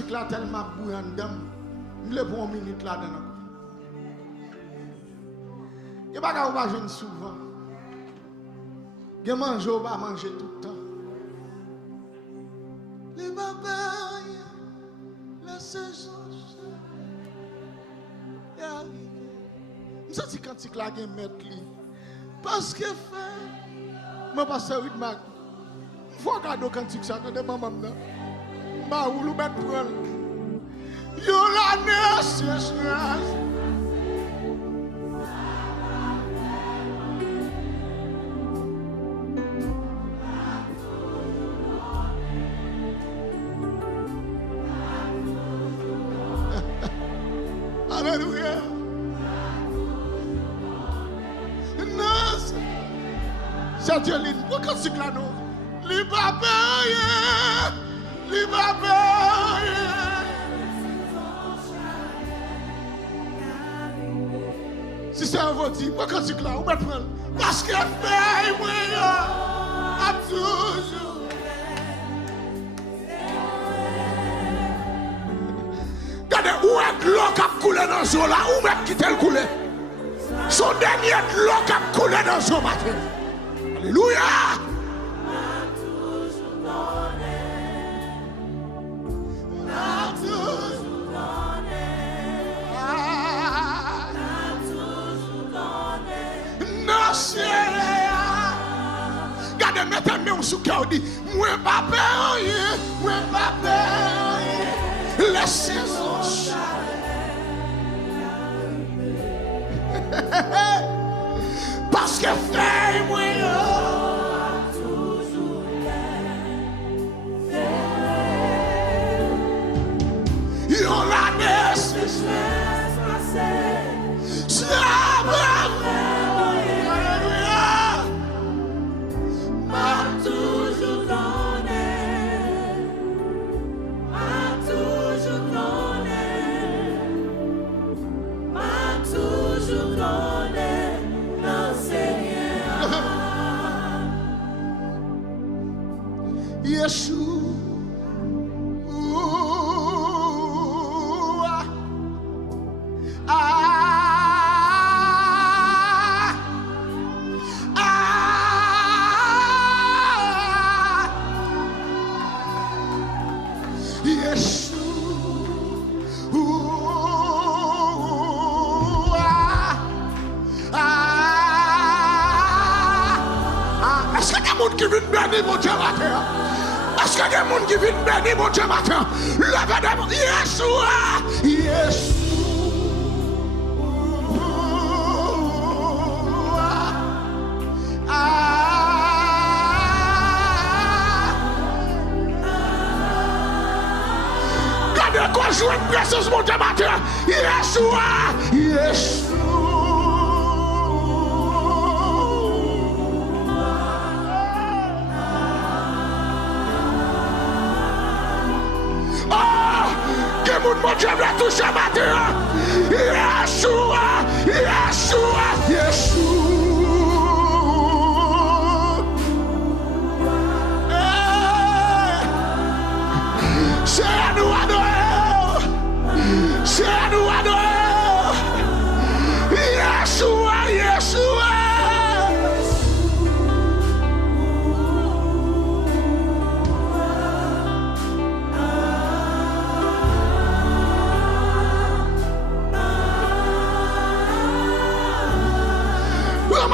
cantique là tellement bouillant dedans. Je le prends une minute là dedans. Il n'y a pas qu'à manger souvent. Il y a manger ou pas manger tout le temps. Les babes, la saison est arrivée. Je sens que cantique là qui est mettre lui. Parce que fait, moi passe à 8 mag. Il faut regarder cantique ça quand maman là. Ma ou le mettre prendre. Yo la nécessaire. Alléluia. C'est Dieu ligne. Pourquoi c'est là non? Li pa paye. Li pa paye. Si c'est un voti, pourquoi c'est là? On va prendre. Parce que paye moi à toujours. Regardez où est l'eau qui a coulé dans ce là, où est qui t'a coulé? Son dernier l'eau qui a coulé dans ce matin. Alléluia. Gardez, mettez-moi sous cœur, dit, moi pas peur, moi pas peur. Laissez-moi parce que fait moi yon la nécessaire m'a toujours donné, m'a toujours donné, m'a toujours donné, non Seigneur. Yeshua. Est-ce qu'il y a des gens qui viennent bénir mon Dieu matin? Est-ce qu'il y a des gens qui viennent bénir mon Dieu matin? Levez des mains. Yeshua! Yeshua! Gardez qu'on joue une présence mon Dieu matin. Yeshua! Yeshua! Mon Dieu m'a touché matin. Yeshua, Yeshua, Yeshua. C'est à nous adorer. C'est à nous adorer. Yeshua, Yeshua.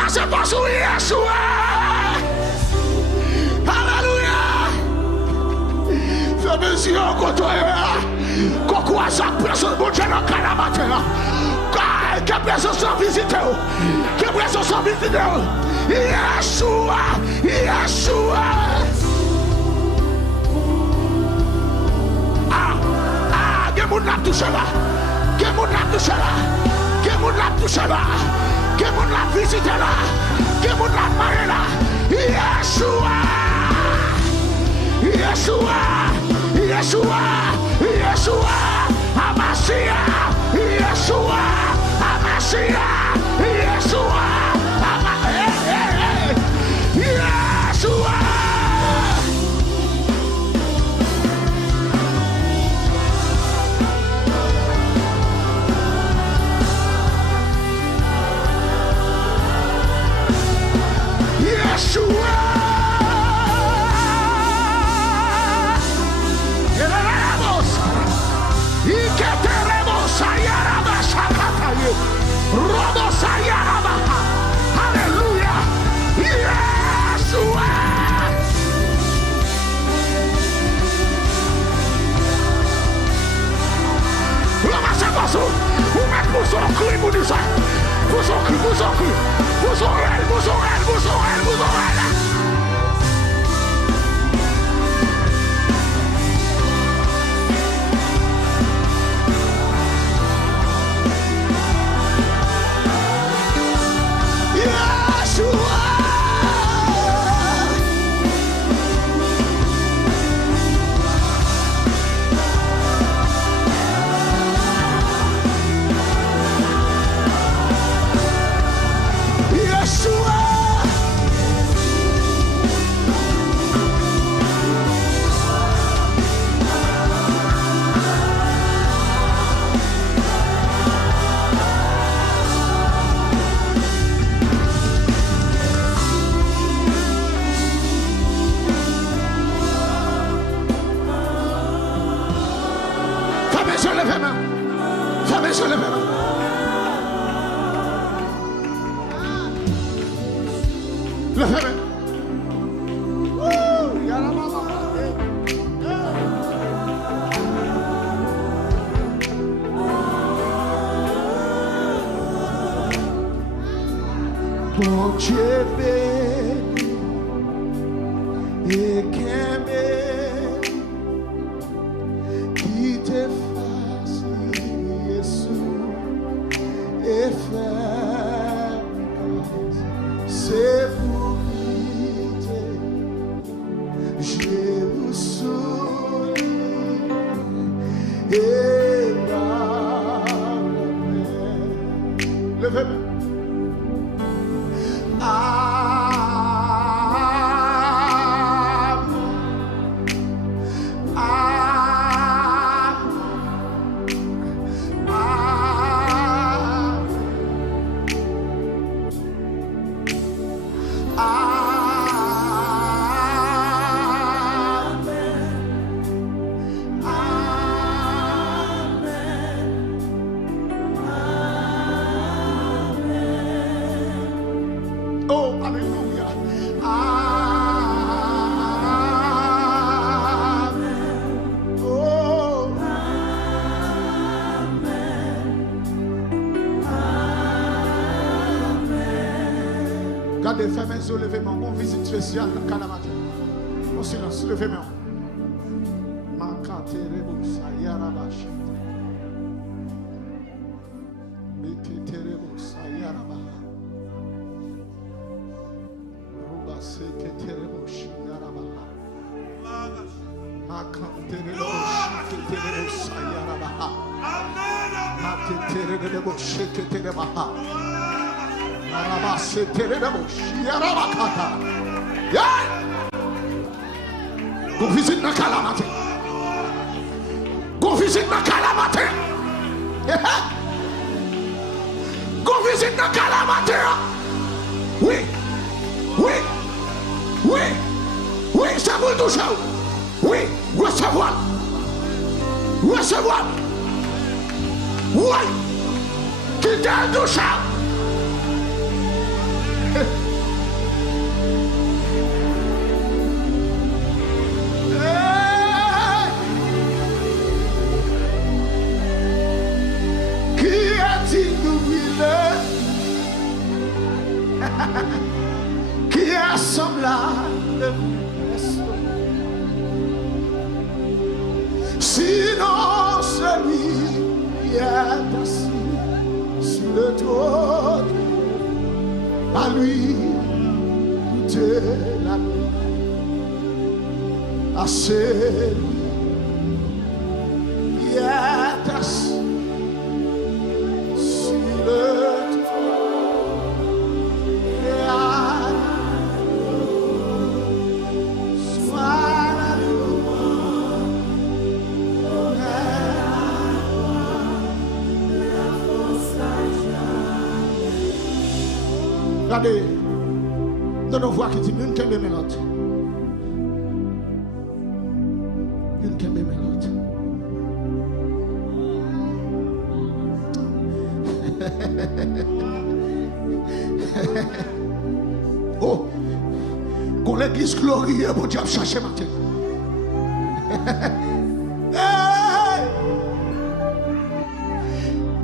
C'est pas sur Yeshua. Alléluia. Fais mes yeux au côté. Quoi ça personne bon Dieu dans Calamata. Que personne sans visiter. Que personne sans visiter. Yeshua. Yeshua. Que moun la touche là. Que moun la touche là. Que moun la touche là. Que moun la visite là, que moun la parle là. Yeshua, Yeshua, Yeshua, Yeshua, Amashia, Yeshua, Amashia, Yeshua, Yeshua. Bon Dieu béni et qu'aimé qui te fasse Jésus et faire grâce. C'est pour quitter, je vous souris et par la paix. Levez-moi. Regardez, fermez les yeux, levez-moi. On visite spéciale dans Kalamata. En silence, levez-moi. Makate rebus, ayarabash. Metete rebus, ayarabaha. Rubase kete rebus, ayarabaha. Makate rebus, kete rebus, ayarabaha. Makate rebus, kete rebaha. Go visit na Kalamata. Go visit na Kalamata. Go visit na Kalamata. Oui, oui, oui, oui, ça vous touche. Oui, recevoir. Recevoir. Oui, qui t'a touché. Qui est semblable sinon celui qui est assis sur le trône, à lui toute la nuit, à celui qui est assis sur le trône. Regardez, dans nos voix qui dit une kembe melote. Une kembe melote. Oh, qu'on l'église glorieux pour Dieu chercher matin.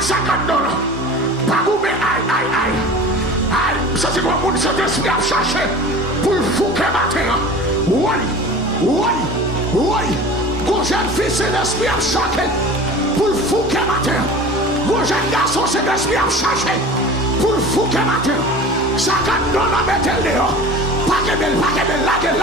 ça quand non. Pas goûter, aïe. Ça c'est quoi, mon cet esprit à chercher pour le fouquer matin. Oui. Gros jeune fille, c'est l'esprit à chercher pour le fouquer matin. Gros jeune garçon, c'est l'esprit à chercher pour le fouquer matin. Ça quand non, on met elle dehors. Pas que belle, la gueule.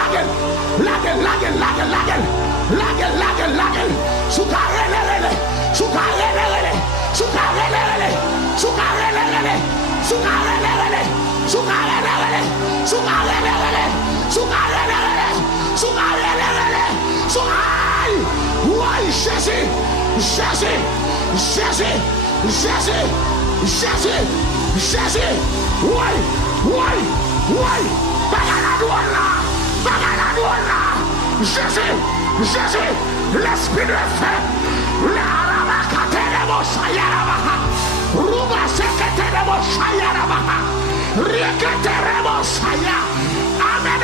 Jésus, oui, Bagala, Jésus, l'esprit de feu, la rabakatele sayarabaha, ruba seketele sayarabaha, reketele saya, amen.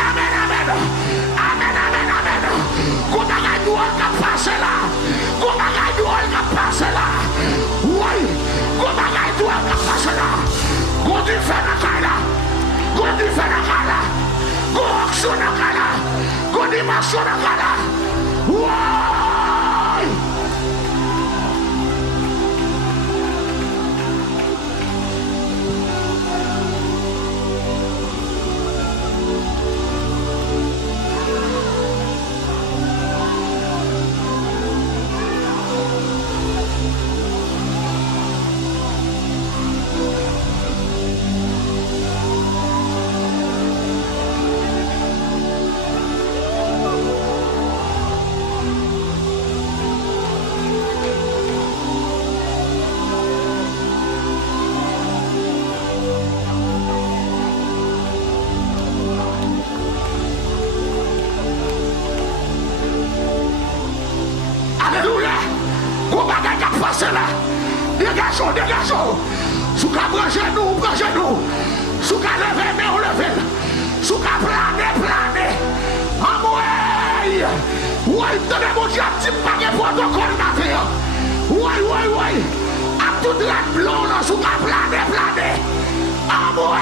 Gobaga duol ka passe là, oui, gobaga duol ka passe là, godi fenakala, go aksonakala, godi masonakala, oui. Dégagez. Sous qu'à brancher nous. Sous qu'à lever, mais on lève. Sous qu'à planer. Amoué. Oui, tenez mon dieu, petit paquet protocole matin. Oui. À toute la blonde, sous qu'à planer. Amoué.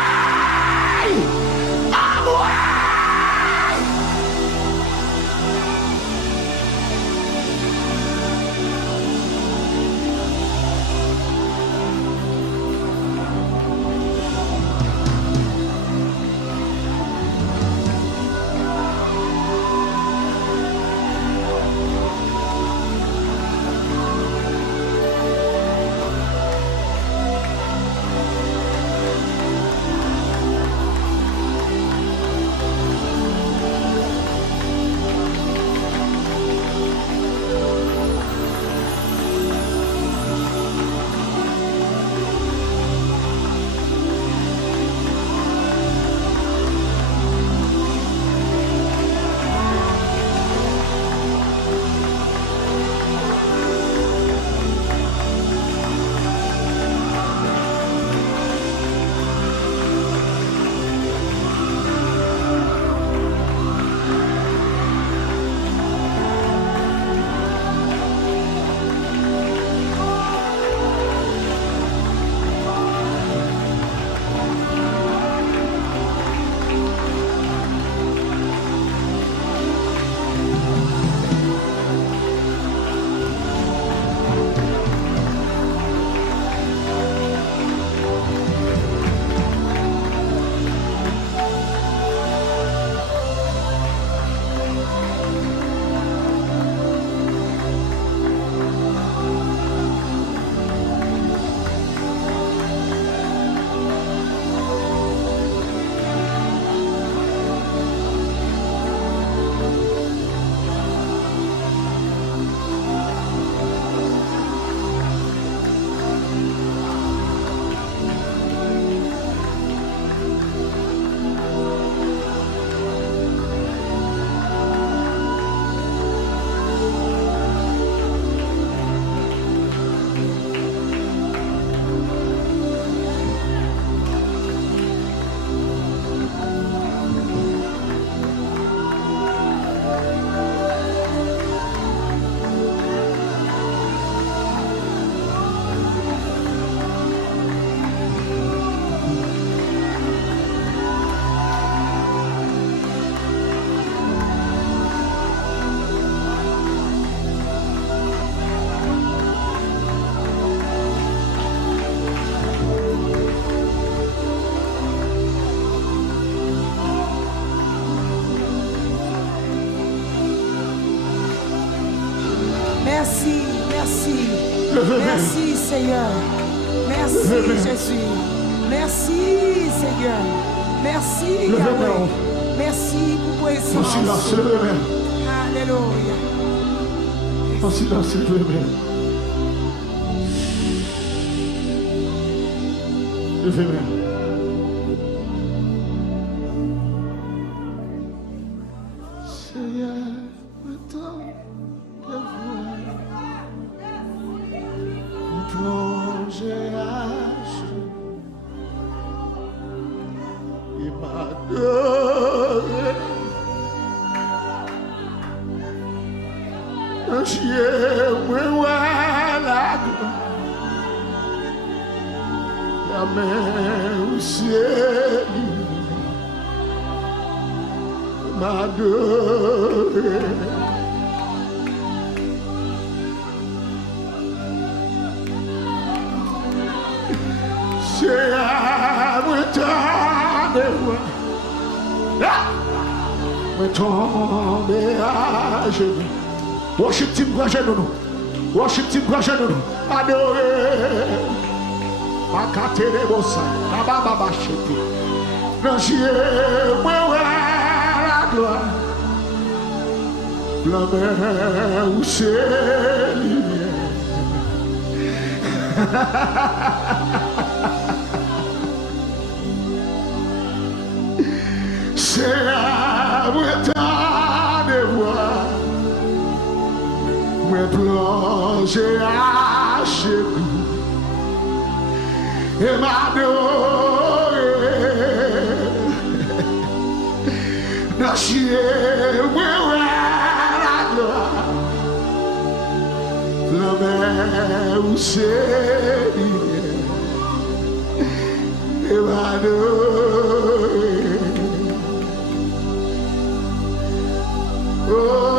Merci, merci. Merci Seigneur. Merci Jésus. Merci Seigneur. Merci Yahweh. Merci pour présence. Alléluia. En silence, levez-moi. Levez-moi. Seigneur, maintenant, plonger à genoux et m'adorer. Un chien, moi, la gloire, la main au ciel, m'adorer. C'est à moi de voir, me tomber à genoux. Worship team, worship team, adorer. Makatere bossa, kababa bachete. Nanchier, moi la gloire. La mer où c'est lumière. C'est à moi de voir. Me plonger à genoux et m'adorer. Nachier, oui, la gloire. La mer où c'est et m'adorer. Oh.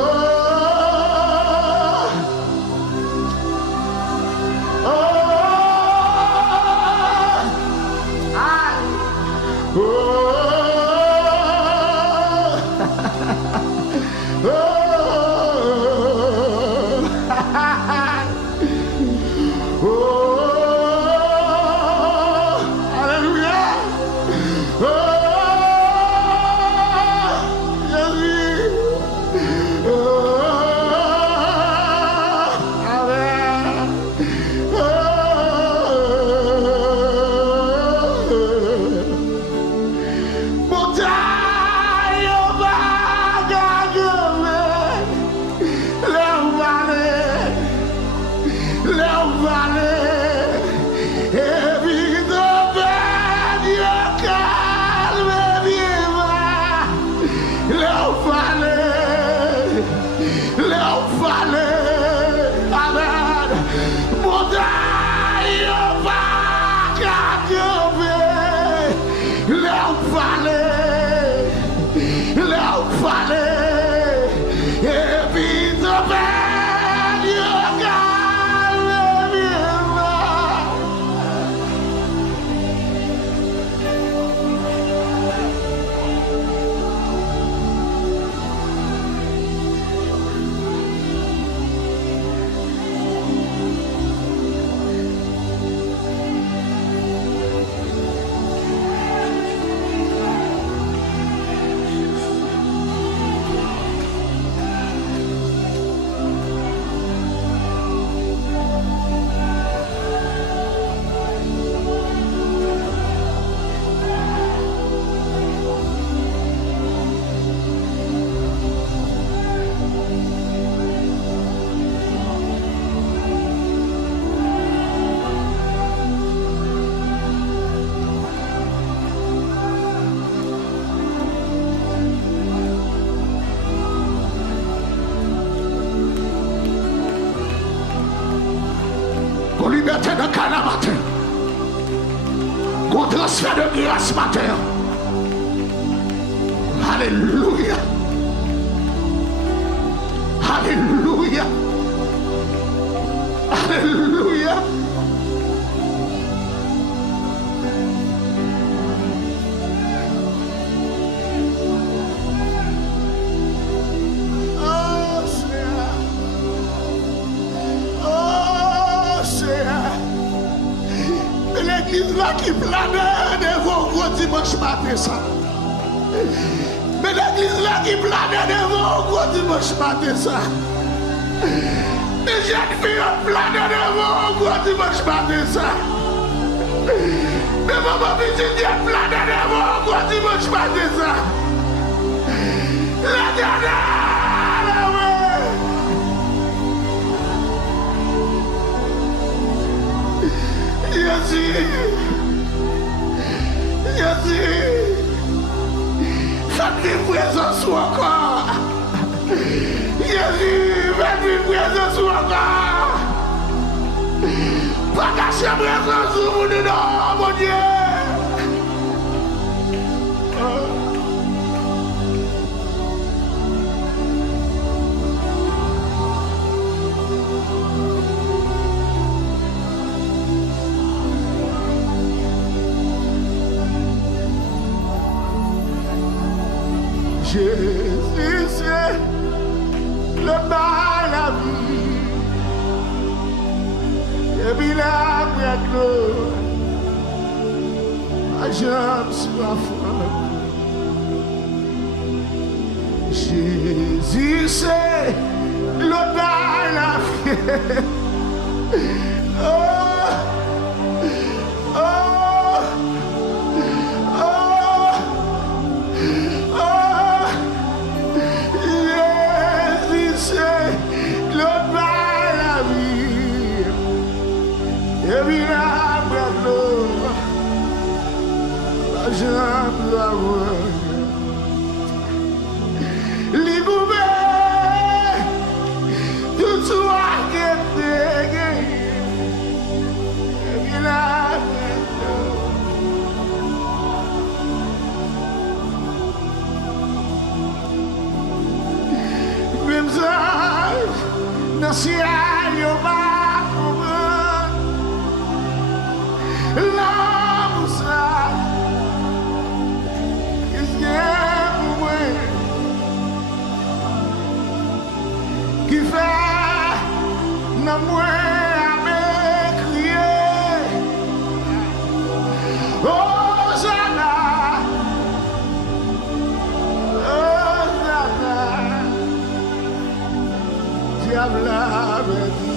Liberté de Cana matin. Qu'on transfert de grâce matin. Alléluia. Alléluia. Alléluia. Oh, Seigneur. l'église là qui planait devant gros dimanche matin ça. Mais l'église là qui planait devant gros dimanche matin ça. Les jeunes filles planent devant gros dimanche matin ça. Mais maman petite planent devant gros dimanche matin ça. La dernière, Jésus, faites-lui présence encore. Jésus, faites-lui présence encore. Pas cacher présence sur mon nom, mon Dieu. Jésus, c'est le bail la vie. Et puis là, après l'eau, ma jambe sur la foi. Jésus, c'est le bail la vie. Oh, oh. Si aille au bas, l'amour ça, qui fait l'amour avec crier. Oh, Zana, diable avait dit.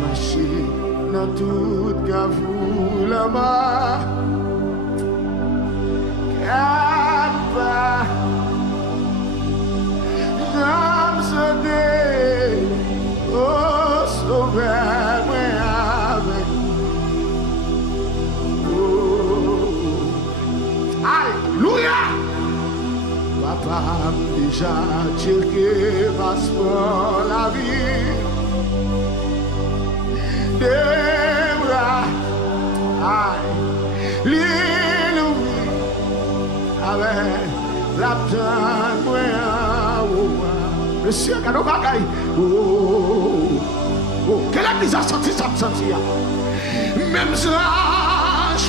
Marcher dans toute gavou là-bas, Kappa, j'aime ce dé, oh, sauvez-moi avec oh, alléluia. Papa déjà checké passeport la vie. Debra, aïe, l'île avec la tante, monsieur, cadeau bagaille. Oh, quelle église a senti ça, même ange,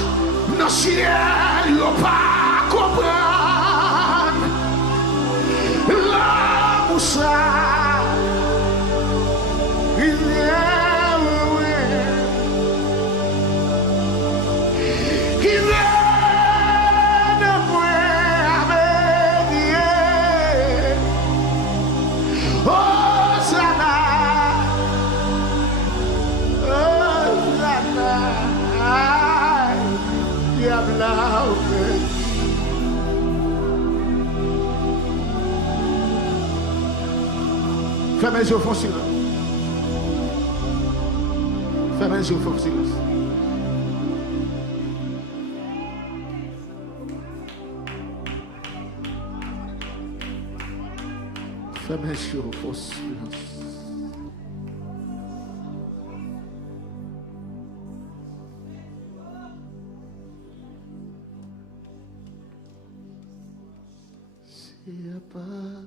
dans le ciel, il n'a pas comprendre. L'amour, ça, il est. Fermez les yeux, font silence. Fermez les yeux, font silence. Fermez les yeux, font silence. C'est à pas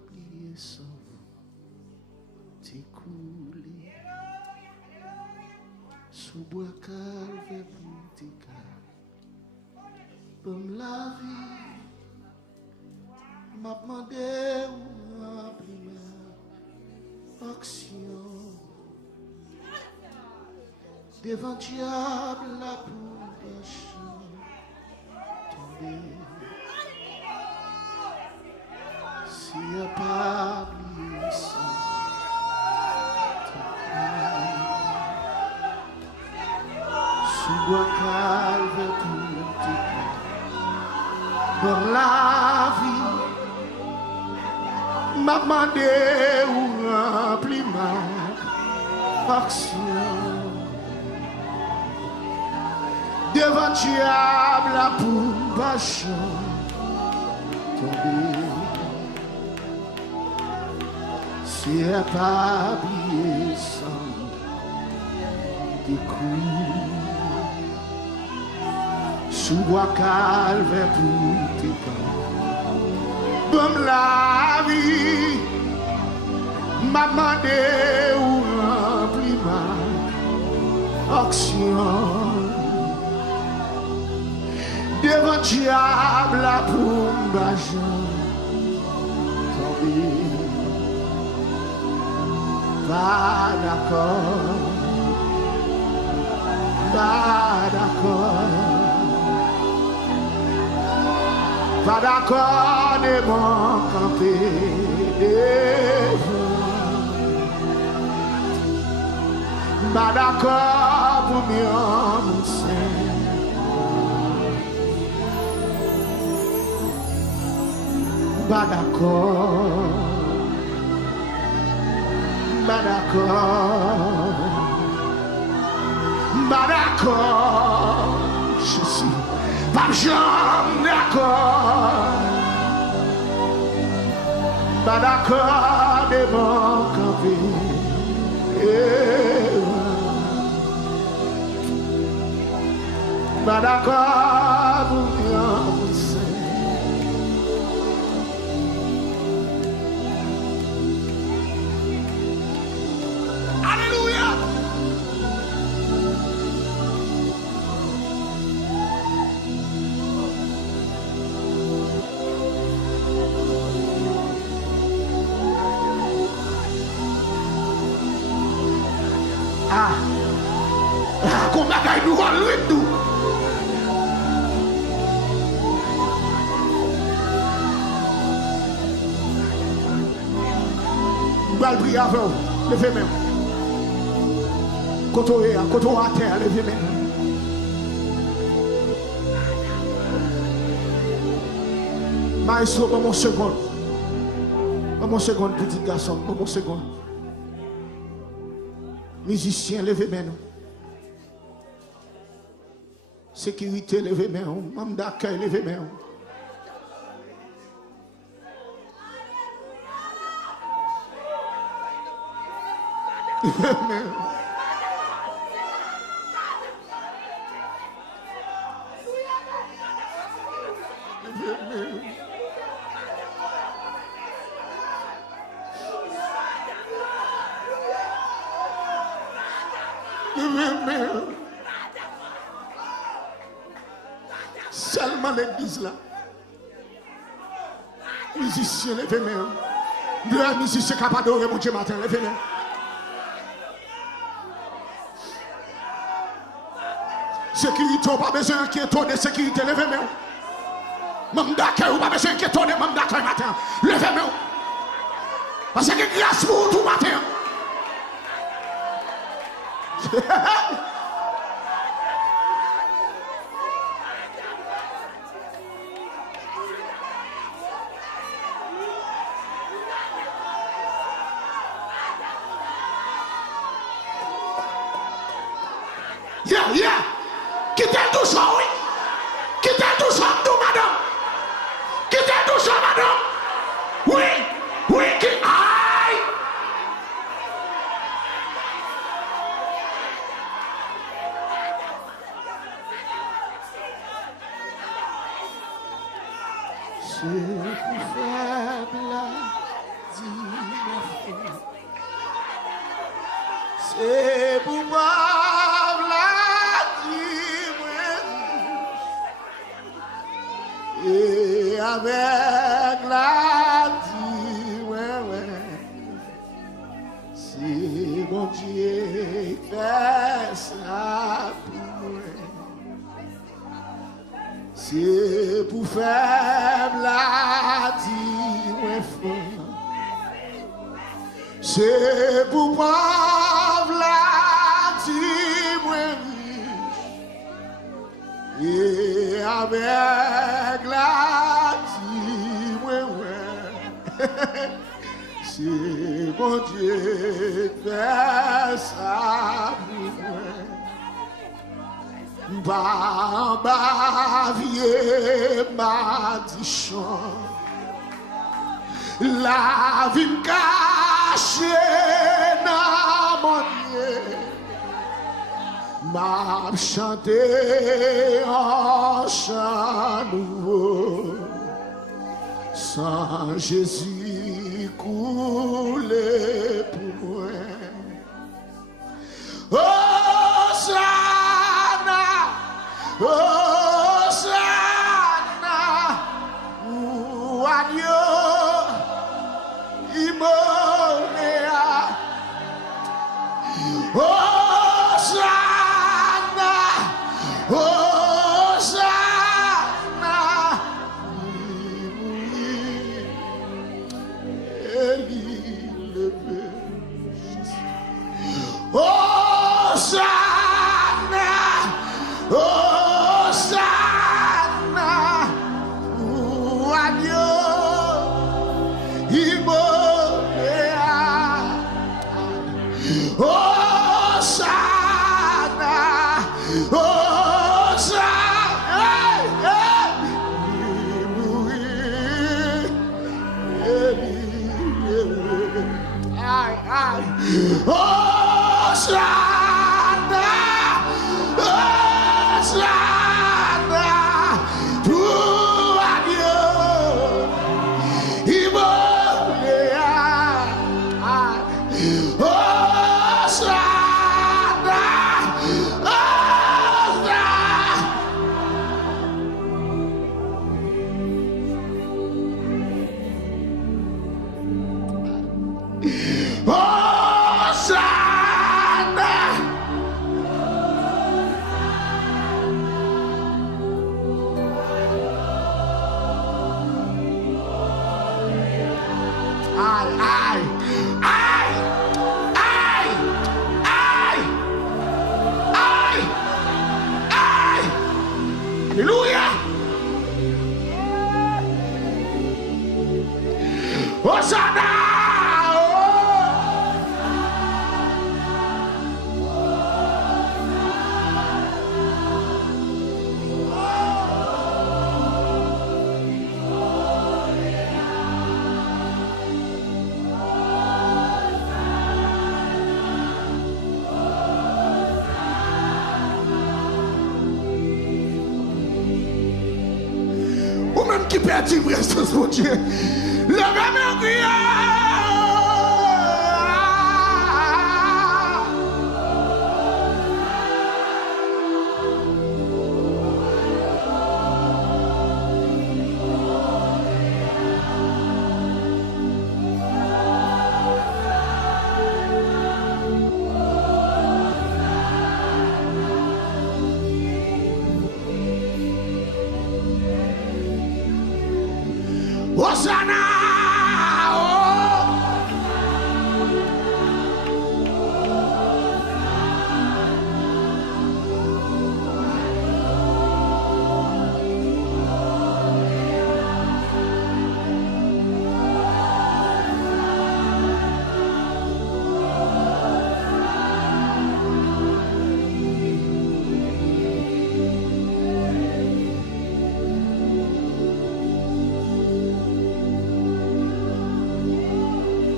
prier sans couler sous bois calme boutique comme la vie m'a demandé où remplir action. Devant diable la pour tomber. Si y a pas ici, sous bois calme tout dans la vie, m'a demandé où remplir ma action. Devant diable la pour tomber. Si y a pas oublié sans découvrir. Sous bois calvaire pour tes pas. Comme la vie m'a demandé où remplir ma action. Devant diable la pour tomber. Pas d'accord. Pas d'accord. Pas d'accord de mon camper. Pas d'accord pour mieux pas d'accord. Pas d'accord. Pas d'accord. Je suis pas jamais d'accord. Pas d'accord de mon camper. Pas d'accord pour Alléluia. Qu'on bagaille nous va loin tout. Bal prier avec vous. Levez même. Koto à terre, levez même. Maestro, mon seconde. Mon seconde, petit garçon, mon seconde. Musicien, levez main. Sécurité, levez main. Membre d'accueil, levez main. Levez main. Seulement l'église là. Musicien, levez main. Deux musiciens capables d'adorer mon Dieu matin, levez main. Sécurité, pas besoin d'inquiéter de sécurité, levez main. Même d'accueil, pas besoin d'inquiéter de même d'accueil matin, levez main. Parce que grâce pour tout matin. Yeah. Quittez tout ça, oui. Quittez tout ça, tout, madame. Quittez tout ça, madame. Oui, qui aïe. C'est plus faible, dis-moi. C'est pour moi. Et avec la vie, ouais, Dieu fait ça pour moi. C'est pour faire la dire fort. C'est pour prendre la dire riche. Et avec la dire ouais. C'est mon Dieu qui fait ça pour moi. Bah, vieux madichon, la vie me cache dans mon Dieu. M'a chanté en chant nouveau, sans Jésus couler pour moi. Hosanna, Hosanna, ou agneau immolé. Hosanna, Hosanna, Hosanna, Hosanna, ou agneau immolé. Hosanna, Hosanna, Hosanna, Hosanna, pour agneau immolé. Hosanna, Hallelujah. Hosanna. Ou même qui perdit le reste de son Dieu. Le même Hosanna.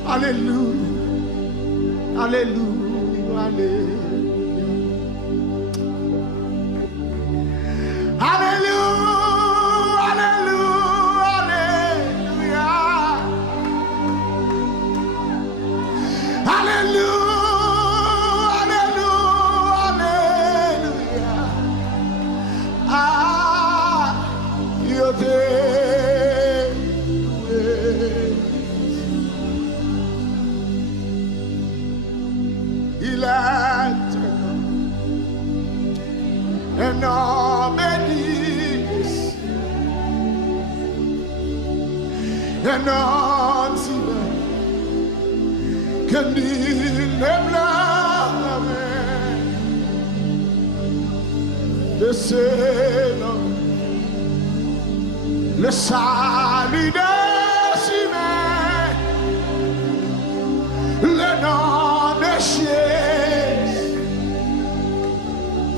Alléluia, Alléluia, Alléluia, Alléluia, Alléluia, Alléluia, Alléluia, ah, yo te et non si que nul ne blâme de ce nom, le salut de Simon, le nom de Jésus,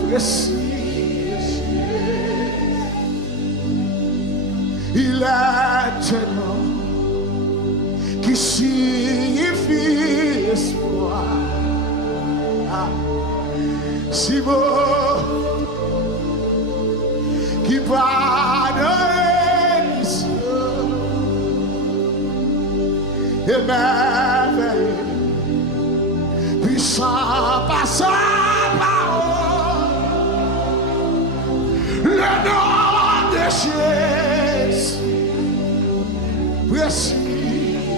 précieux, il est un nom qui signifie espoir. Ah, si beau, qui pardonne et merveilleux, puissant par sa parole, le nom de Jésus, précieux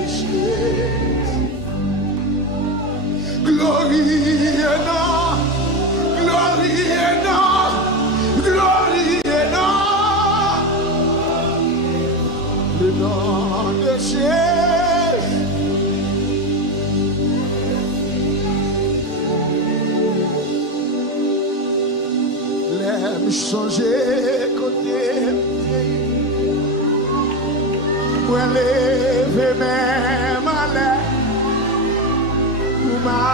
Jésus, glorie et nom, glorie et nom, glorie et nom, le nom de Jésus. L'aime changer côté, moi lever même à l'air pour m'adorer.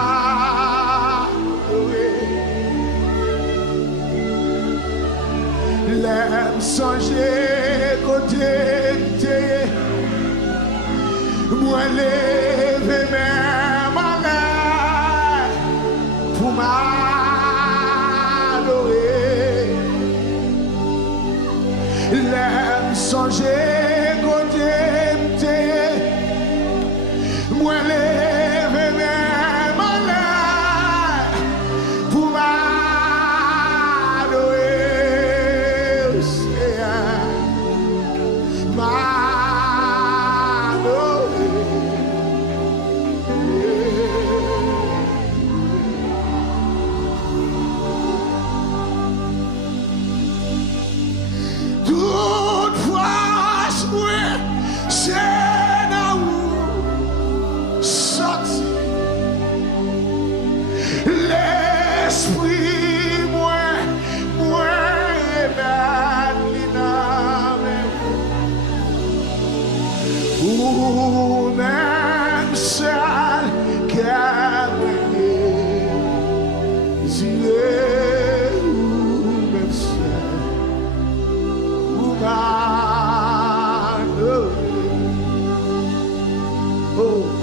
L'aime changer côté, moi lever même à l'air pour m'adorer. L'aime changer côté, moi lever même à l'air pour m'adorer.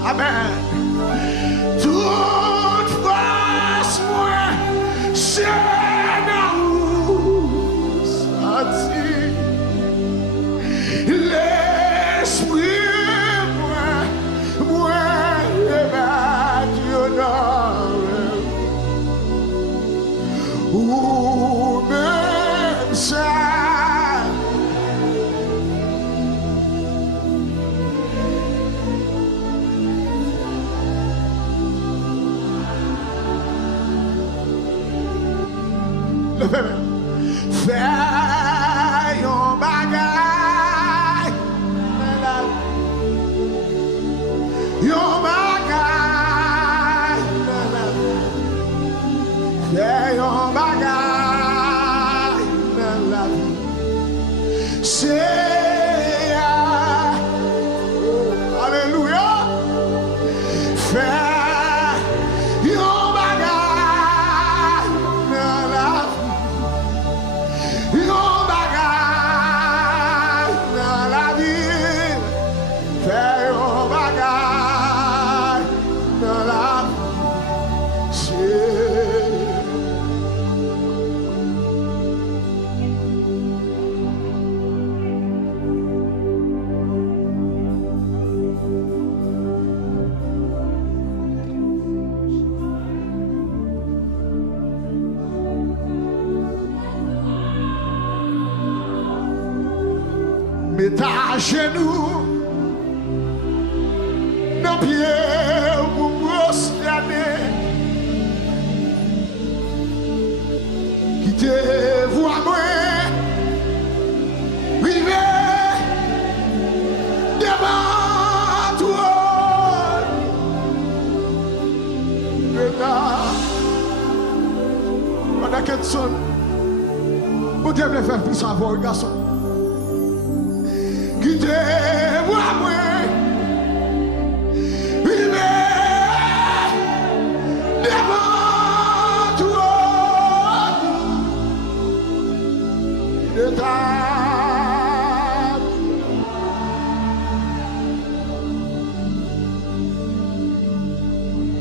Amen. Toute force, moi, c'est dans sorti. L'esprit, moi, le bâtiment, ou même ça. Fais yon bagay, yon bagay, fais yon bagay, c'est alléluia, fais yon bagay, yon bagay dans la vie, fais yon bagay dans la vie. Mets à genoux, nos pieds pour prosterner, quittez-vous à moi, vivez devant Dieu veut faire plus savoir, garçon. Quittez-moi, moi.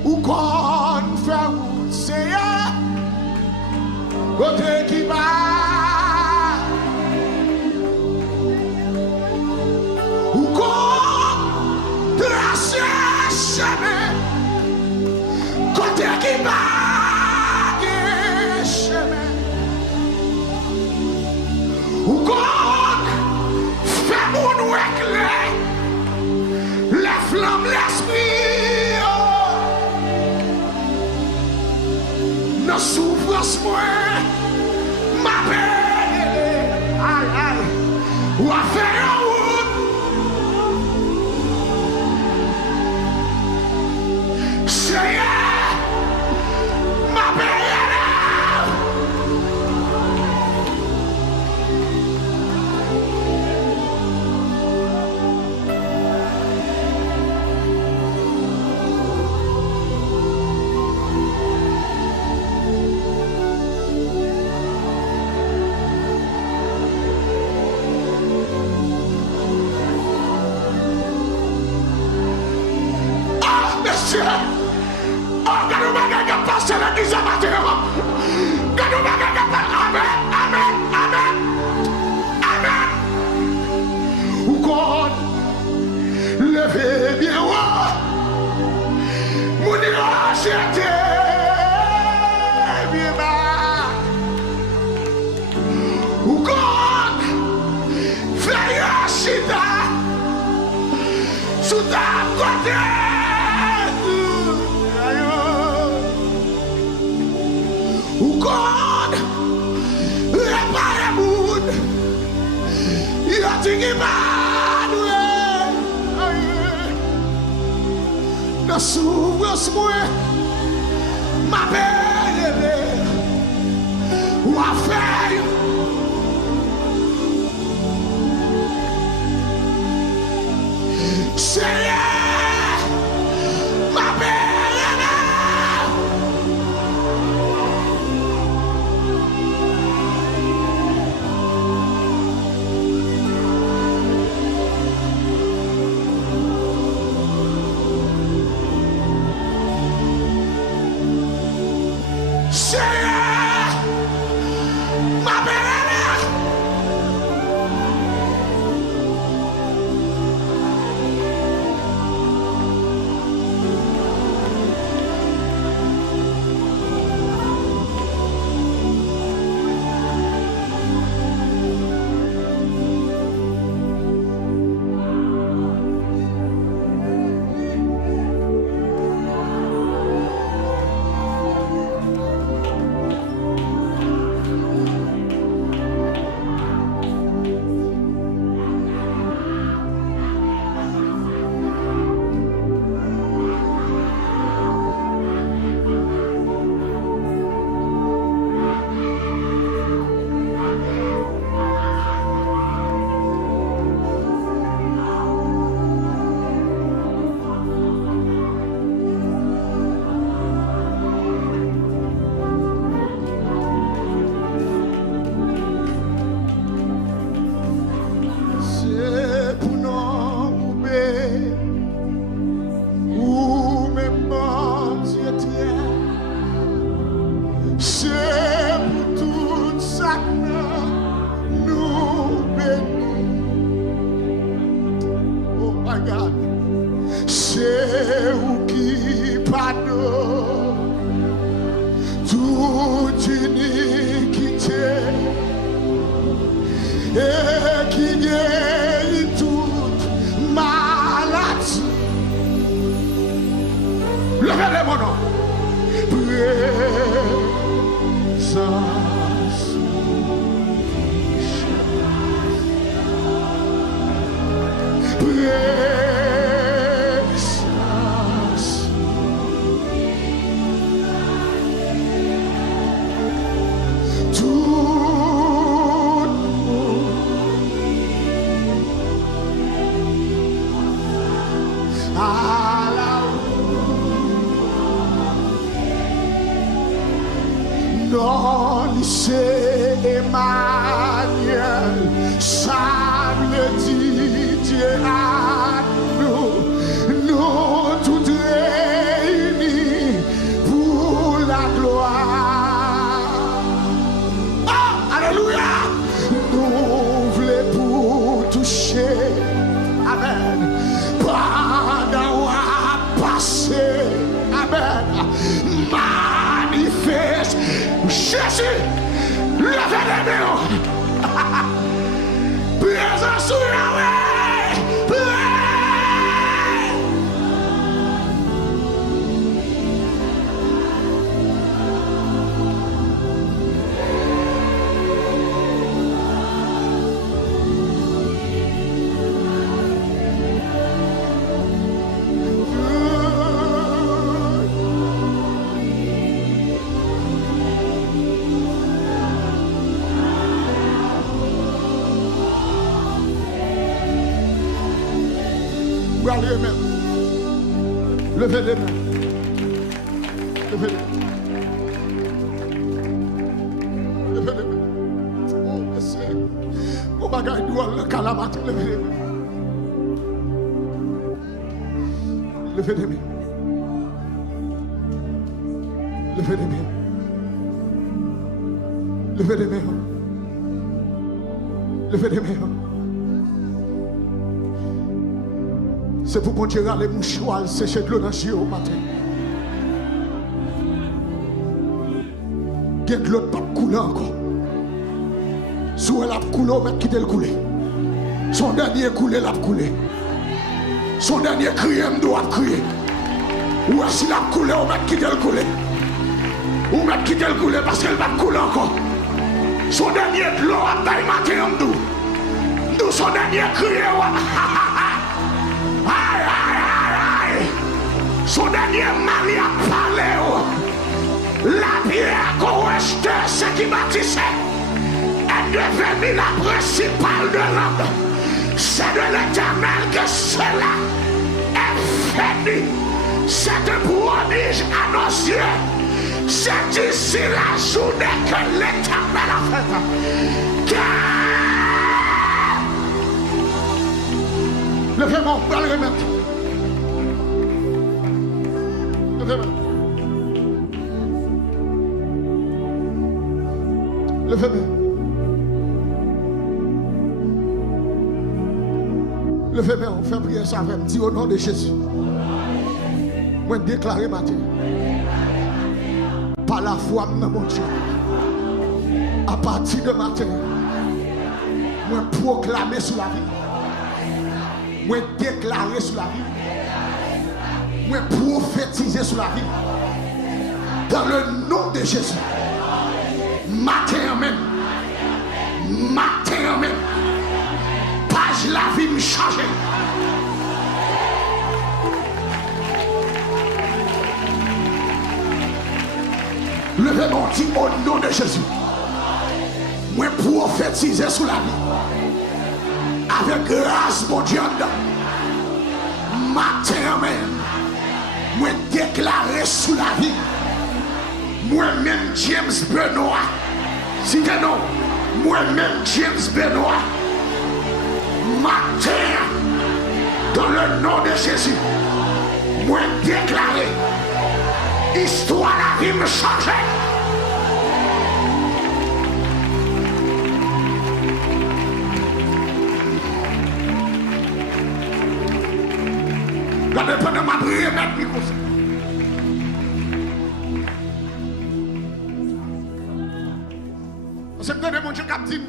Ou qu'on fait ou c'est côté qui va ou qu'on trace chemin côté qui va chemin ou qu'on fait mon éclair la flamme l'esprit nos souffrances moi ma peine aïe aïe ou à faire en route Seigneur ma peine souffrance moi ma peine ou à faire Seigneur ma peine c'est Emmanuel, ça le dit Dieu à nous, nous tous réunis pour la gloire. Ah, alléluia! Nous voulons pour toucher, amen, pendant à passer, amen, manifeste. Jésus, levez les mains. Présence sur la way. Levez les mains. Levez les mains. Levez les mains. Levez les mains. Oh, merci. Oh, bagaille doit le calamate. Levez les mains. Levez les mains. Levez les mains. Levez les mains. Levez les mains. C'est pour bon Dieu les mouchoirs sécher de l'eau dans les yeux au matin. Il y a de l'eau pas couler encore. Soit elle a coulé, on va quitter le couler. Son dernier coulé, elle a coulé. Son dernier cri, elle doit crier. Ou si elle a coulé, on va quitter le couler. On va quitter le couler parce qu'elle va couler encore. Son dernier de l'eau a taille matin, on doux. Nous, son dernier cri, son dernier mari a parlé. La pierre qu'on rejetait, ce qui bâtissait, est devenue la principale de l'homme. C'est de l'Éternel que cela est fini. C'est un prodige à nos yeux. C'est ici la journée que l'Éternel a faite. Levez-moi, on va le remettre. Levez-moi. Levez-moi. Levez-moi, on fait prier ça avec. Dis au nom de Jésus. Moi déclarer matin. Par la foi, mon Dieu. À partir de matin. Moi proclamer sur la vie. Moi déclarer sur la vie. Moi prophétiser sur la vie. Dans le nom de Jésus. Matin même. Matin même. Page la vie me change. Levez-moi au nom de Jésus. Moi prophétiser sur la vie. Avec grâce, mon Dieu, matin même, moi déclarer sous la vie, moi-même James Benoît, si que non, moi-même James Benoît, matin, dans le nom de Jésus, moi déclarer, histoire la vie me changer. Regardez pendant ma prière, mettre comme ça. Parce que mon Dieu qui a dit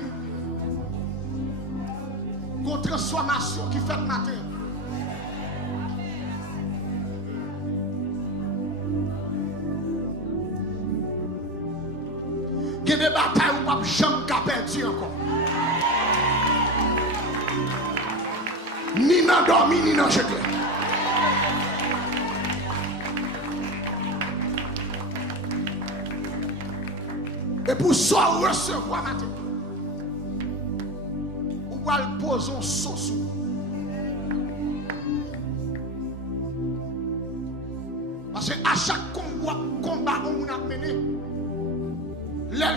une transformation qui fait le matin. Il y a des batailles où pas jamais perdu encore. Ni dans dormi, ni dans jeter. Et pour ça, recevoir matin, on va le poser en sauce. Parce qu'à chaque combat on a mené, l'elle